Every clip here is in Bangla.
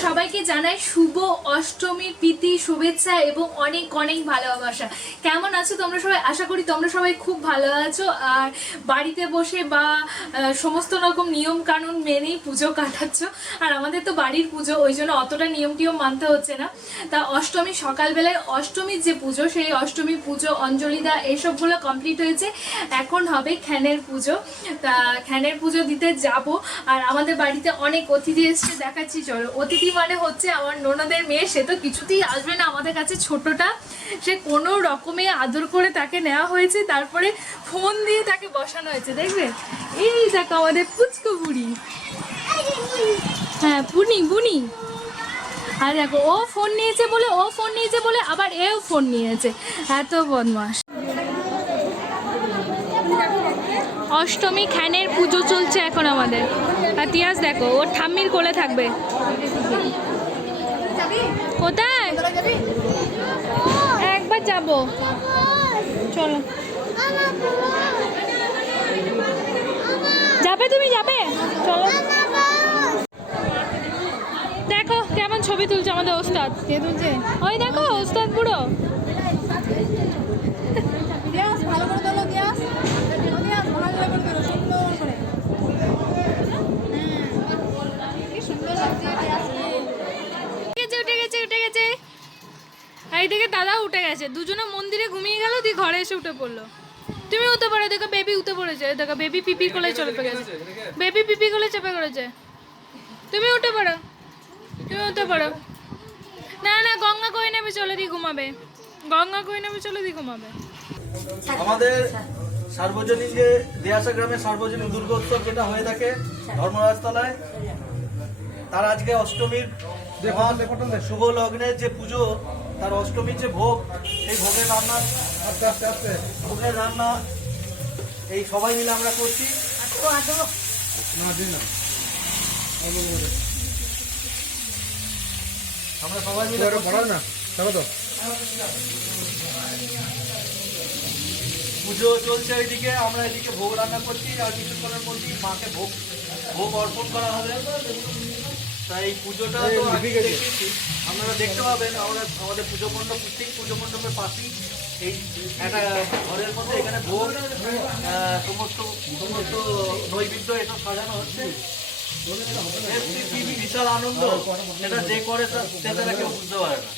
সবাইকে জানাই শুভ অষ্টমীর প্রীতি শুভেচ্ছা এবং অনেক অনেক ভালোবাসা। কেমন আছো তোমরা সবাই? আশা করি তোমরা সবাই খুব ভালো আছো আর বাড়িতে বসে বা সমস্ত রকম নিয়ম কানুন মেনেই পুজো কাটাচ্ছ। আর আমাদের তো বাড়ির পুজো, ওই জন্য অতটা নিয়ম টিয়ম মানতে হচ্ছে না। তা অষ্টমী সকালবেলায় অষ্টমীর যে পুজো, সেই অষ্টমী পুজো অঞ্জলি দেওয়া এসবগুলো কমপ্লিট হয়েছে। এখন হবে খ্যানের পুজো। তা খ্যানের পুজো দিতে যাব। আর আমাদের বাড়িতে অনেক অতিথি এসছে, দেখাচ্ছি চলো। অতিথি মানে হচ্ছে আমার ননদের মেয়ে, সে তো কিছুতেই আসবে না আমাদের কাছে, ছোটটা। সে কোনো রকমে আদর করে তাকে নেওয়া হয়েছে, তারপরে ফোন দিয়ে তাকে বসানো হয়েছে। দেখবে এই দেখো আমাদের পুচকো বুড়ি, হ্যাঁ বুনি বুনি। আর দেখো ও ফোন নিয়েছে বলে আবার এও ফোন নিয়েছে, এত বদমাস। অষ্টমী খ্যানের পুজো চলছে এখন আমাদের। আর তিয়াস দেখো ওর ঠাম্মির কোলে থাকবে। কোথায়? একবার যাব, চলো। যাবে তুমি? যাবে, চলো। দেখো কেমন ছবি তুলছে আমাদের ওস্তাদ। কে তুলছে? ওই দেখো ওস্তাদ পুরো। ভালো করে তোলো দিয়াস, ভালো করে তোলো, সুন্দর করে। উঠে গেছে। এইদিকে দাদা উঠে গেছে, দুজনে মন্দিরে ঘুমিয়ে গেল, দিয়ে ঘরে এসে উঠে পড়লো। তুমি উঠে পড়ো, দেখো বেবি উঠে পড়েছে, দেখো বেবি পিপি কোলে চলে গেছে, বেবি পিপি কোলে চেপে করেছে। তুমি উঠে পড়ো, তুমি উঠে পড়ো। না না, গঙ্গা কই নেবে, চলে দিয়ে ঘুমাবে। গঙ্গা কই নেবে, চলে দিয়ে ঘুমাবে। আমাদের সার্বজনীন যে দেয়াসা গ্রামে সার্বজনীন দুর্গোৎসব যেটা হয়ে থাকে ধর্মরাজতলায়, তার আজকে অষ্টমীর শুভ লগ্নের যে পুজো, তার অষ্টমীর যে ভোগ, সেই ভোগের রান্না ভোগের রান্না এই সবাই মিলে আমরা করছি। আমরা সবাই মিলে পুজো চলছে ওইদিকে, আমরা এদিকে ভোগ রান্না করছি। আর কিছুক্ষণের মধ্যেই মাকে ভোগ অর্পণ করা হবে। তাই পুজোটা তো দেখেছি, আপনারা দেখতে পাবেন। আমাদের পুজো মণ্ডপ, প্রত্যেক পুজো মণ্ডপের পাশেই এই একটা ঘরের মধ্যে এখানে ভোগ, সমস্ত নৈবেদ্য এসব সাজানো হচ্ছে। বিশাল আনন্দ, এটা যে করে সেটা কেউ বুঝতে পারে না।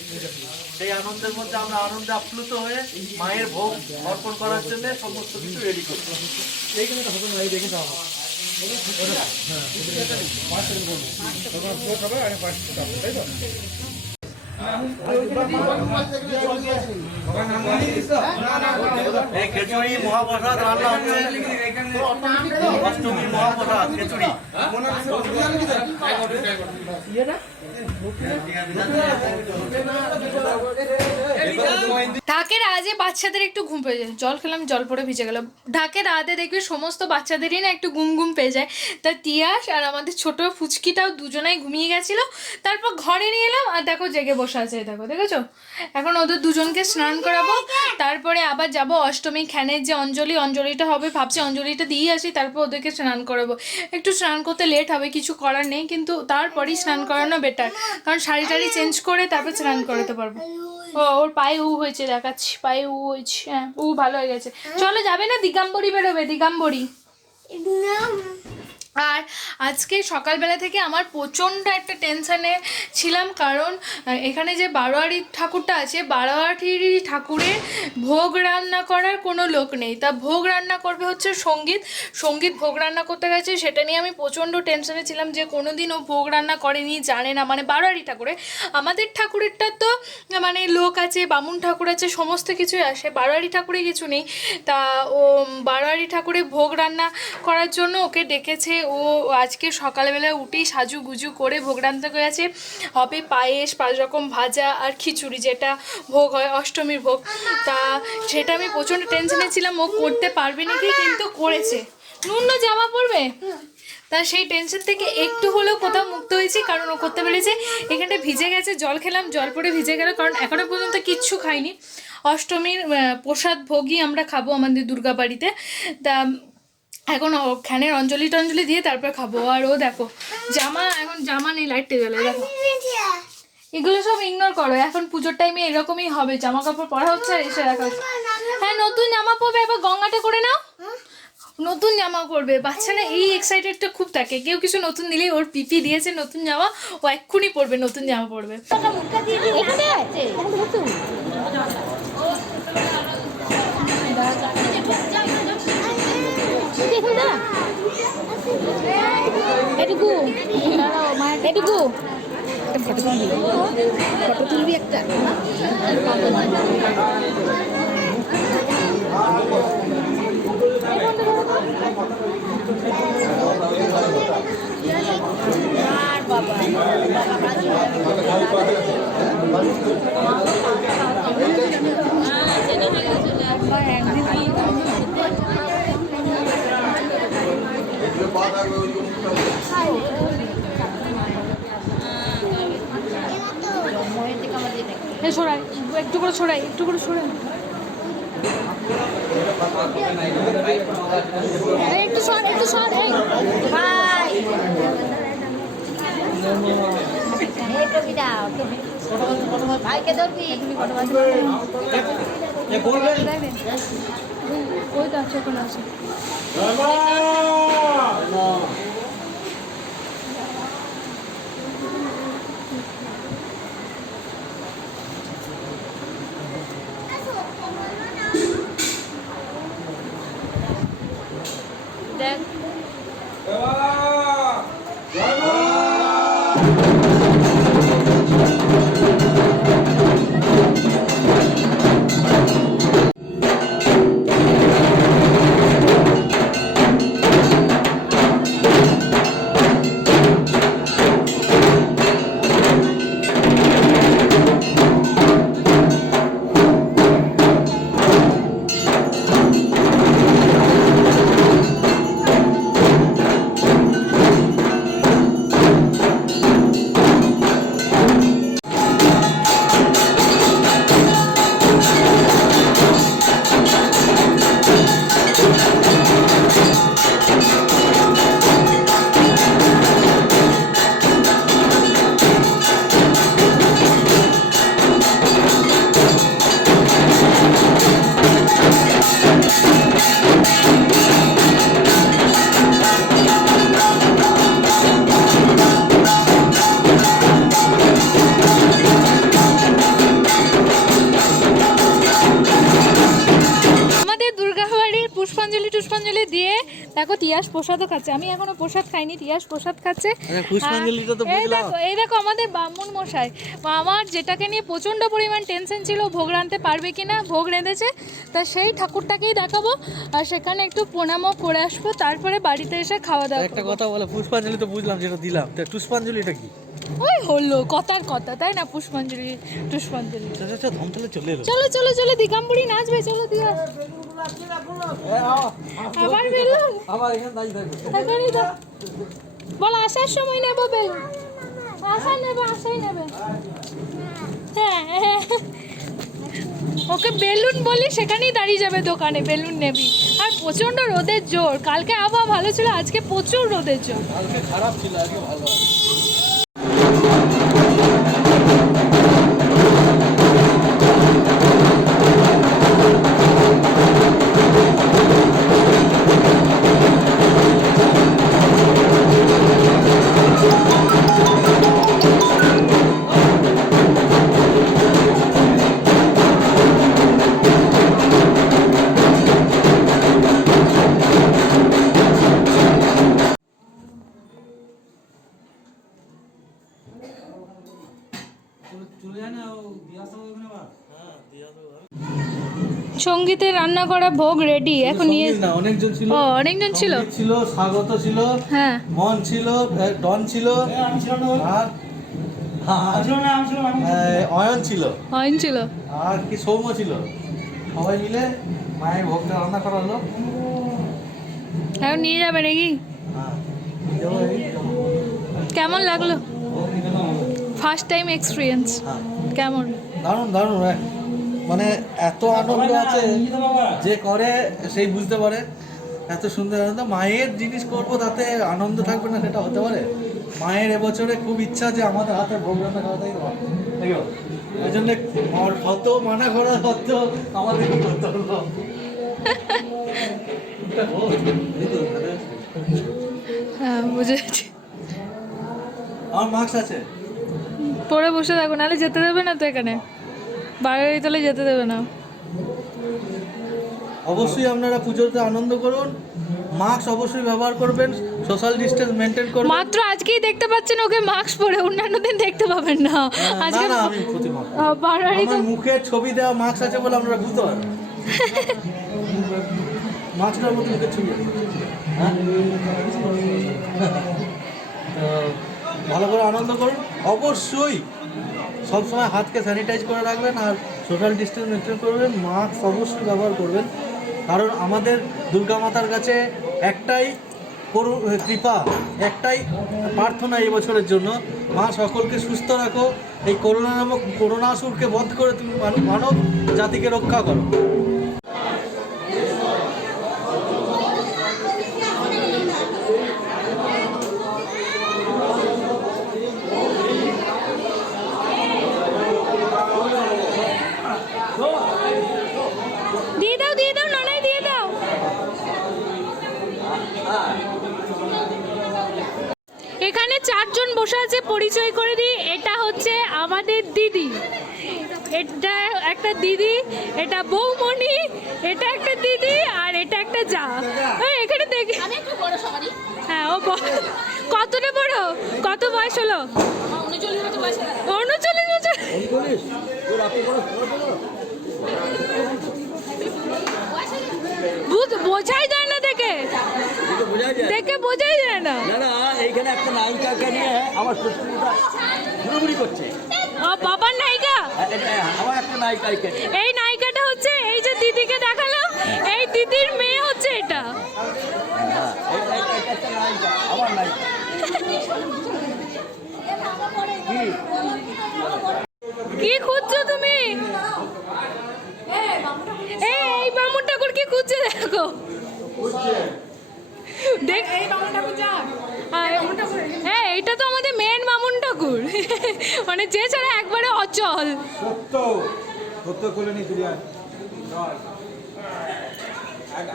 সেই আনন্দের মধ্যে আমরা আনন্দে আপ্লুত হয়ে মায়ের ভোগ অর্পণ করার জন্য সমস্ত কিছু রেডি করতে হবে। এই খিচুড়ি মহাপ্রসাদ রান্না হচ্ছে, অষ্টমীর মহাপ্রসাদ খিচুড়ি। ঢাকের আজে বাচ্চাদের একটু ঘুম পেয়ে যায়, জল খেলাম জল পরে ভিজে গেল। ঢাকের আদে দেখবে সমস্ত বাচ্চাদেরই না একটু ঘুম পেয়ে যায়। তা তিয়াস আর আমাদের ছোট ফুচকিটাও দুজনাই ঘুমিয়ে গেছিল। তারপর ঘরে নিয়ে এলাম, আর দেখো জেগে বসে আছে, দেখো দেখেছো। এখন ওদের দুজনকে স্নান করাবো, তারপরে আবার যাব অষ্টমী খ্যানের যে অঞ্জলিটা হবে, ভাবছি অঞ্জলিটা দিয়ে আসি, তারপর ওদেরকে স্নান করাবো। একটু স্নান করতে লেট হবে, কিছু করার নেই, কিন্তু তারপরেই স্নান করানো বেটার, কারণ শাড়ি টাড়ি চেঞ্জ করে তারপর স্নান করাতে পারবো। ওর পায়ে হয়েছে, দেখাচ্ছি, পায়ে হয়েছে, হ্যাঁ ভালো হয়ে গেছে। চলো, যাবে না? দিগাম্বরী বেরোবে, দিগাম্বরী। আর আজকে সকালবেলা থেকে আমার প্রচণ্ড একটা টেনশানে ছিলাম, কারণ এখানে যে বারোয়ারি ঠাকুরটা আছে, বারোয়ারি ঠাকুরের ভোগ রান্না করার কোনো লোক নেই। তা ভোগ রান্না করবে হচ্ছে সঙ্গীত ভোগ রান্না করতে গেছে। সেটা নিয়ে আমি প্রচণ্ড টেনশানে ছিলাম যে কোনো দিন ও ভোগ রান্না করেনি, জানে না। মানে বারোয়ারি ঠাকুরে, আমাদের ঠাকুরেরটা তো মানে লোক আছে, বামুন ঠাকুর আছে, সমস্ত কিছুই আসে, বারোয়ারি ঠাকুরে কিছু নেই। তা ও বারোয়ারি ঠাকুরে ভোগ রান্না করার জন্য ওকে ডেকেছে। ও আজকে সকালবেলায় উঠেই সাজুগুজু করে ভোগ রান্না করেছে। হবে পায়েস, 5 রকম ভাজা আর খিচুড়ি, যেটা ভোগ হয় অষ্টমীর ভোগ। তা সেটা আমি প্রচণ্ড টেনশনে ছিলাম ও করতে পারবে নাকি, কিন্তু করেছে। নুন জামা পড়বে, তা সেই টেনশন থেকে একটু হলেও কোথাও মুক্ত হয়েছি, কারণ ও করতে পেরেছে। এখানটা ভিজে গেছে, জল খেলাম, জল পরে ভিজে গেল, কারণ এখনো পর্যন্ত কিচ্ছু খাইনি। অষ্টমীর প্রসাদ ভোগই আমরা খাবো আমাদের দুর্গা বাড়িতে। তা এখন ওখানের অঞ্জলি টঞ্জলি দিয়ে তারপর খাবো। আর ও দেখো এখন জামা নেই, লাইটটা জ্বলে দেখো। এগুলো সব ইগনোর করো, এখন পুজোর টাইমে এরকমই হবে, জামা কাপড় পরা হচ্ছে আর এসে রাখা হচ্ছে। হ্যাঁ নতুন জামা পরবে, এবার গঙ্গাটা করে নাও, নতুন জামা পরবে। বাচ্চারা এই এক্সাইটেডটা খুব থাকে, কেউ কিছু নতুন দিলেই ওর পিপি দিয়েছে নতুন জামা, ও এক্ষুনি পরবে, নতুন জামা পরবে। এটুকু এটুকু ফটো তুলবি একটা। ছড়াই একটু করে, ছড়াই একটু করে, ছড়াই একটু শর্ট, একটু শর্ট। ভাই এই টপি দাও, ভাইকে ধরবি, তুমি ফটো বাঁধতে ওই তো আছে, ওখানে আছে। দেখ পুষ্পাঞ্জলি দিয়ে দেখো তিয়াস প্রসাদও খাচ্ছে, আমি এখনো প্রসাদ খাইনি, তিয়াস প্রসাদ খাচ্ছে। এই দেখো আমাদের ব্রাহ্মণ মশাই, আমার যেটাকে নিয়ে প্রচণ্ড পরিমাণ টেনশন ছিল ভোগ রাঁধতে পারবে কিনা, ভোগ রেঁধেছে, তা সেই ঠাকুরটাকেই দেখাবো আর সেখানে একটু প্রণামও করে আসবো, তারপরে বাড়িতে এসে খাওয়া দাওয়া। একটা কথা বলে, পুষ্পাঞ্জলি তো বুঝলাম যেটা দিলাম, পুষ্পাঞ্জলিটা কি? ওই হলো কথার কথা, তাই না? পুষ্পাঞ্জলি পুষ্পাঞ্জলি। ধমতলে চলে এলো। চলো চলো চলো, দিগাম্বুরি নাচবে, চলো দিয়া। আবার বেলুন, আবার এখানে দাঁড়িয়ে থাকবে। এখনই তো বল, আসার সময় নেব বেলুন, আসাই নেবে। হ্যাঁ ওকে বেলুন বলি, সেখানেই দাঁড়িয়ে যাবে দোকানে, বেলুন নেবি। আর প্রচণ্ড রোদের জোর, কালকে আবহাওয়া ভালো ছিল, আজকে প্রচুর রোদের জোর। কালকে খারাপ ছিল, আজকে ভালো আছে। সঙ্গীতে রান্না করা ভোগ রেডি, এখন নিয়ে না অনেকজন ছিল। ও অনেকজন ছিল, ছিল স্বাগত ছিল, হ্যাঁ মন ছিল, ডন ছিল, আর অয়ন ছিল, অয়ন ছিল, আর কি সৌম্য ছিল, সবাই মিলে মায়ের ভোগটা রান্না করা হলো। এখন নিয়ে যাবে নাকি? হ্যাঁ, কেমন লাগলো ফার্স্ট টাইম এক্সপিরিয়েন্স? কেমন? দারুণ দারুণ, মানে এত আনন্দ আছে, যে করে সেই বুঝতে পারে। এত সুন্দর আনন্দ, মায়ের জিনিস করবো তাতে আনন্দ থাকবে না সেটা হতে পারে? মায়ের এবছরে খুব ইচ্ছা যে আমাদের হাতে ভোগ রান্না খাওয়াতেই দেখো, এই জন্য কত মানা করা সত্ত্বেও আমাদের কি করতে হলো। হ্যাঁ বুঝেছি। আমার মাস্ক আছে। পরে বসে থাকো, নাহলে যেতে দেবে না তো, এখানে বাড়ির তলে যেতে দেবে না। অবশ্যই আপনারা পুজোতে আনন্দ করুন, মাস্ক অবশ্যই ব্যবহার করবেন, সোশ্যাল ডিস্টেন্স মেনটেন করবেন। মাত্র আজকেই দেখতে পাচ্ছেন ওকে মাস্ক পরে, অন্যান্য দিন দেখতে পাবেন না। আজকে না আমি প্রতিমা বাড়াবাড়ি আমার মুখের ছবি দেওয়া মাস্ক আছে বলে আমরা বুঝতে পারবো। মাস্কটার মধ্যে মুখের ছবি আছে। হ্যাঁ? তো ভালো করে আনন্দ করুন, অবশ্যই সবসময় হাতকে স্যানিটাইজ করে রাখবেন আর সোশ্যাল ডিস্টেন্স মেনটেন করবেন, মাস্ক অবশ্যই ব্যবহার করবেন। কারণ আমাদের দুর্গা মাতার কাছে একটাই কৃপা, একটাই প্রার্থনা এই বছরের জন্য, মা সকলকে সুস্থ রাখো, এই করোনা নামক করোনাসুরকে বধ করে তুমি মানব জাতিকে রক্ষা করো। দিয়ে দাও নানাই, দিয়ে দাও। এখানে 4 জন বসে আছে, পরিচয় করে দিই। এটা হচ্ছে আমাদের দিদি, এটা একটা দিদি, এটা বৌমণি, এটা একটা দিদি, আর এটা একটা যা। এখানে দেখি হ্যাঁ ও কতটা বড়, কত বয়স হলো? 39 বছর। বোঝাই যায় না, দেখে বোঝাই যায় না। না এইখানে একটা নায়িকাকে নিয়ে আমার শ্বশুরটা ঘুরঘুরি করছে। ও বাবার নায়িকা, আমার একটা নায়িকাকে। এই নায়িকাটা হচ্ছে এই যে দিদিকে দেখালো, এই দিদির মেয়ে হচ্ছে এটা। আমার নায়িকা কি খুঁজছো তুমি? এই বামুন ঠাকুর কি খুঁজছে দেখো, দেখ এই বামুন ঠাকুর যা। হ্যাঁ এটা তো আমাদের মেন বামুন ঠাকুর, মানে যে ছাড়া একবারে অচল। সত্য সত্য খুলে নি তুই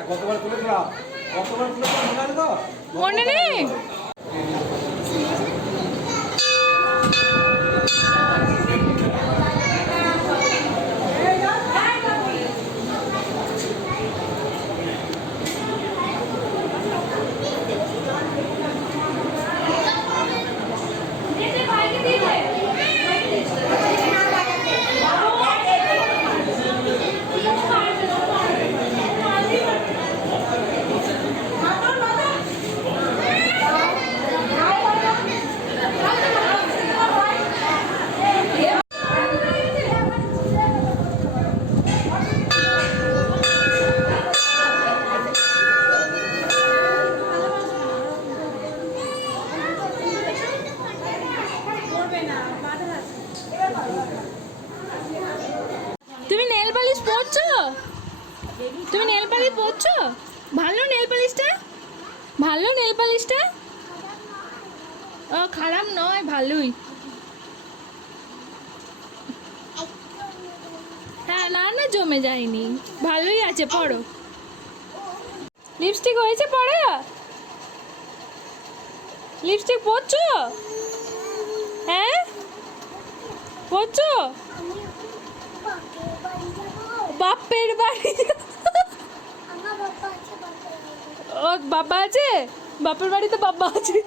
গতবার খুলেছিলাম, মনে আছে তো? মনে নেই? তুমি নেল পালিশ পরছো? তুমি নেল পালিশ পরছো? ভালো নেল পালিশটা, ভালো নেল পালিশটা। ও খারাপ নয়, ভালোই। হ্যাঁ না না জমে যায়নি, ভালোই আছে, পড়ো। লিপস্টিক হয়েছে পড়া? লিপস্টিক পরছো? হ্যাঁ পরছো? বাপের বাড়ি? ও বাবা আছে, বাপের বাড়িতে বাবা আছে।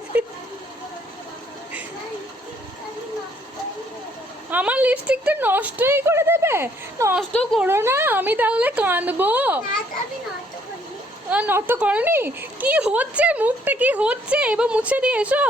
আমার লিপস্টিকটা নষ্টই করে দেবে? নষ্ট করো না, আমি তাহলে কাঁদবো। নত করনি? কি হচ্ছে, মুখটা কি হচ্ছে? এবার মুছে দিয়ে এসো।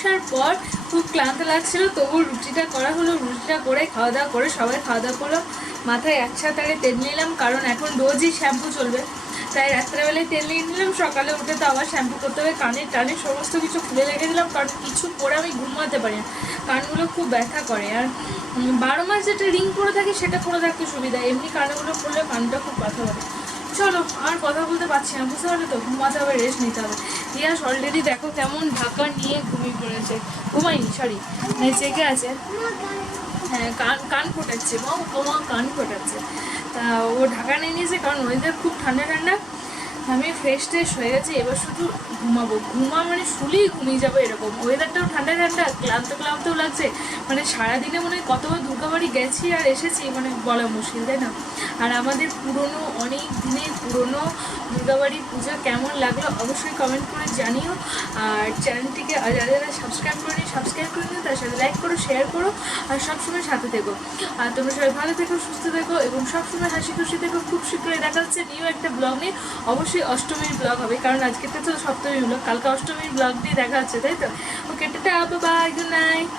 আসার পর খুব ক্লান্ত লাগছিল, তবু রুটিটা করা হলো। রুটিটা করে খাওয়া দাওয়া করে সবাই খাওয়া দাওয়া করলাম। মাথায় একসাথে আগে তেল নিলাম, কারণ এখন রোজই শ্যাম্পু চলবে, তাই রাত্রেবেলায় তেল নিয়ে নিলাম। সকালে উঠে তো আবার শ্যাম্পু করতে হবে। কানের টানে সমস্ত কিছু খুলে রেখে দিলাম, কারণ কিছু পরে আমি ঘুমাতে পারি না, কানগুলো খুব ব্যথা করে। আর 12 মাস যেটা রিং পরে থাকে সেটা পরে থাকতে সুবিধা, এমনি কানেগুলো পরলে কানটা খুব ব্যথা করে। চলো আর কথা বলতে পারছি না, বুঝতে পারলে তো, ঘুমাতে হবে, রেস্ট নিতে হবে। ইয়াস অলরেডি দেখো কেমন ঢাকা নিয়ে ঘুমিয়ে পড়েছে, ঘুমাইনি সরি, জেগে আছে। হ্যাঁ, কান ফোটাচ্ছে, তোমার কান ফোটাচ্ছে। তা ও ঢাকা নিয়ে নিয়েছে, কারণ ওয়েদার খুব ঠান্ডা ঠান্ডা। আমি ফ্রেশ ট্রেশ হয়ে গেছি, এবার শুধু ঘুমাবো। মানে শুলেই ঘুমিয়ে যাবো এরকম। ওয়েদারটাও ঠান্ডা ঠান্ডা, ক্লান্তও লাগছে। মানে সারাদিনে মনে হয় কতবার দুর্গাবাড়ি গেছি আর এসেছি, মানে বলা মুশকিল, তাই না? আর আমাদের পুরনো, অনেক দিনের পুরনো দুর্গাবাড়ি পুজো কেমন লাগলো অবশ্যই কমেন্ট করে জানিও। আর চ্যানেলটিকে যারা যারা সাবস্ক্রাইব করে নিও, তার সাথে লাইক করো, শেয়ার করো, আর সবসময় সাথে থেকো। আর তোমরা সবাই ভালো থেকো, সুস্থ থেকো, এবং সবসময় হাসি খুশি থেকো। খুব শীঘ্রই দেখা হচ্ছে নিউ একটা ব্লগ নিয়ে। অবশ্যই অষ্টমীর ব্লগ হবে, কারণ আজকে তো সপ্তমীর ব্লগ, কালকে অষ্টমীর ব্লগ দিয়ে দেখা হচ্ছে, তাই তো? ওকে, টাটা, বাই, গুড নাইট।